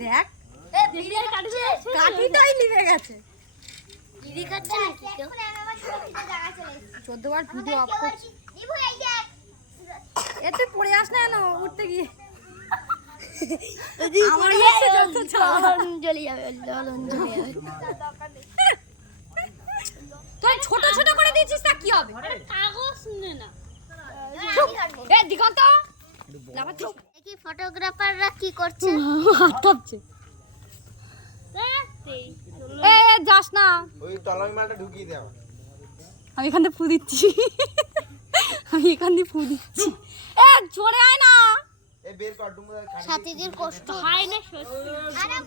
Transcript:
দেখ কাঠিটাই নিভে গেছে। 14 বার ভিডিও অফ করছি। এ তুই পড়ে আস না কেন উঠতে গিয়ে? তুই ছোট ছোট করে দিয়েছিস তা কি হবে? কাগজ নে না। এ দিগন্ত দেখি ফটোগ্রাফাররা কি করছে। হাতছে। এ যাস না। ওই তলাই মালটা ঢুকিয়ে দাও। আমি এখান থেকে ফু দিচ্ছি। আমি এখান থেকে ফু দিচ্ছি। এ জোরে আয় না। এ বের কর ডুমুর খালি। সাথীদের কষ্ট হয় না সত্যি। আরে